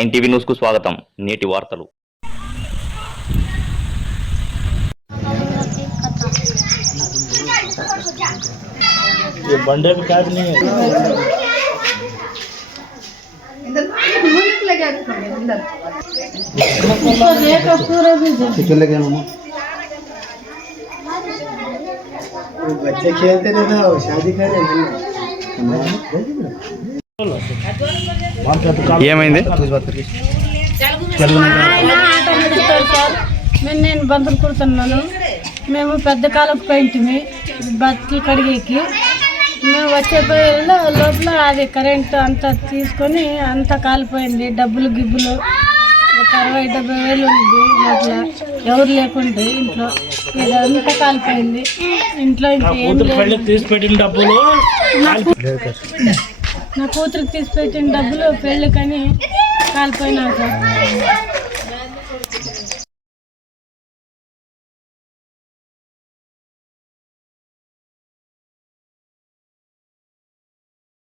9 TV news కు స్వాగతం. నేటి వార్తలు. ये बंडे भी काट नहीं है इधर मुंह लगा रखो इधर देखो पूरा भी चले गए मामा बच्चे खेलते थे ना शादी कर रहे ఏమైంది? నేను బంతులు కుడుతున్నాను. మేము పెద్ద కాలపు పెయింట్ని బతులు కడిగేకి మేము వచ్చే లోపల అది కరెంటు అంతా తీసుకొని అంతా కాలిపోయింది. డబ్బులు గిబ్బులు ఒక 60-70 ఉంది లోపల. ఎవరు లేకుంటే ఇంట్లో ఇదంతా కాలిపోయింది. ఇంట్లో ఇంకేం లేదు. తీసిపెట్టిన డబ్బులు నా కూతురికి తీసిపెట్టిన డబ్బులు పెళ్ళికని కాలిపోయినా సార్.